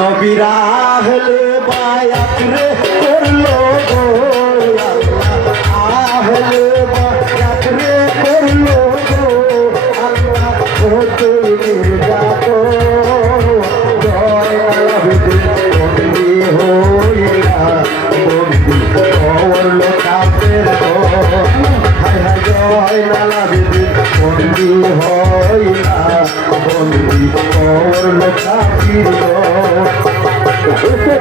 নবীরা হলে বায়াত রে। और लगा की रो उसे उसे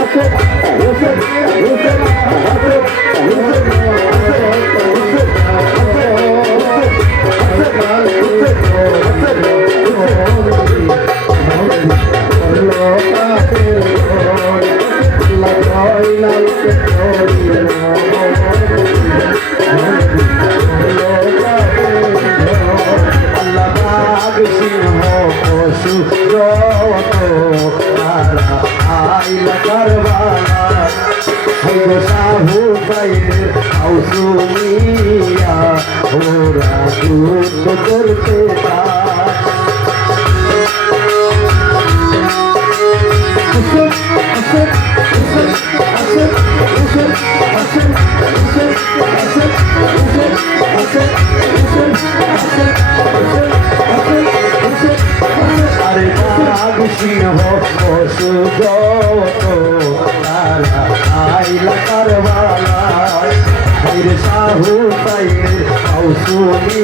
उसे उसे उसे उसे उसे उसे সিংহ পশু আইলা কারবালা সাহু বাইরে আউসুমিয়া ওরা যুদ্ধ করতে পার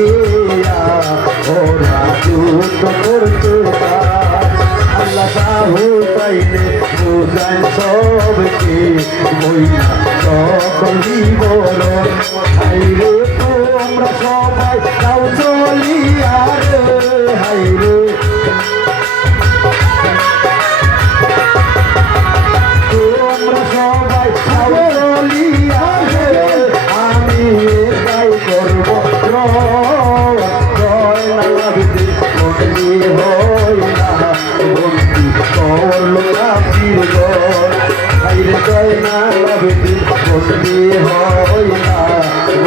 আউসুমিয়া ওরা যুদ্ধ করতে আল্লাহ তাইরে বুঝায় সবকে বইয়া সকলি হাইরে তোমরা সবাই যাও চলিয়া নালাবিদি বন্দি না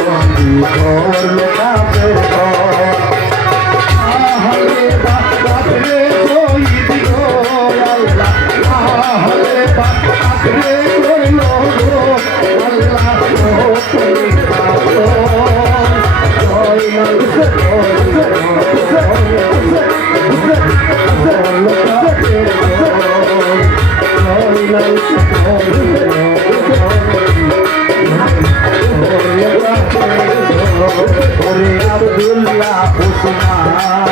বন্দি করল কাফির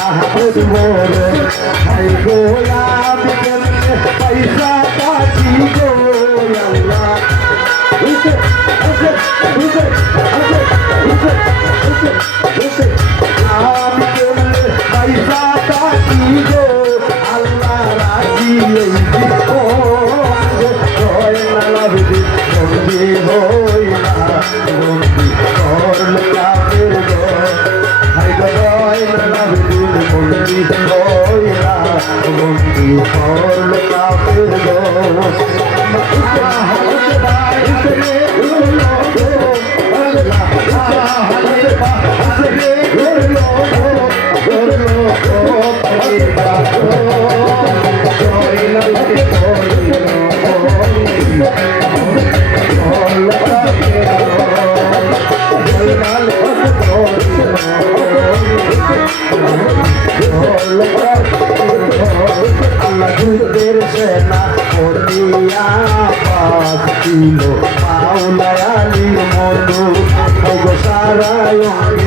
আহমদ মোর হাই গোলাপ বন্দি করল কাপের আল্লাহ আসে না পটিয়া পাশ দিল পাওলায়ালি মধু ওগো সারায় হাই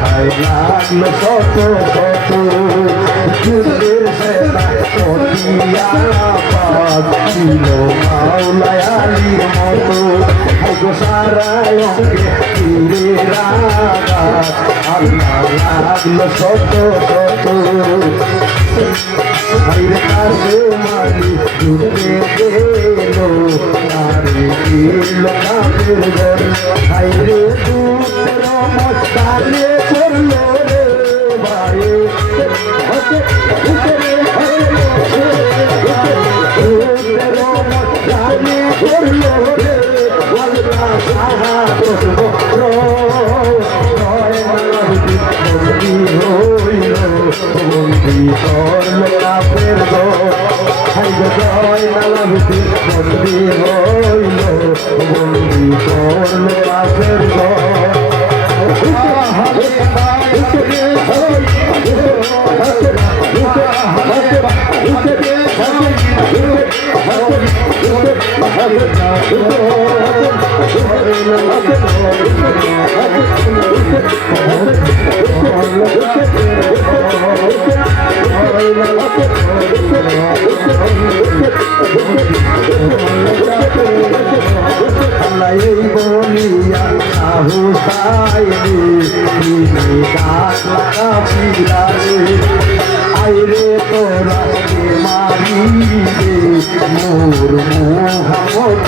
হাই লাগল শত কত হাইরে কাছে মারি ঢুকে গেলো আরে গেলো কাপের ঘর হাইরে দূর মস্তানে করল রে বাড়ি হতে উপরে হলো দূর মস্তানে করল রে বলরা সাহা করল তোর মেলা ফের জয় নালা ভিতি বন্দি হইল বন্দি তোর মেলা ফের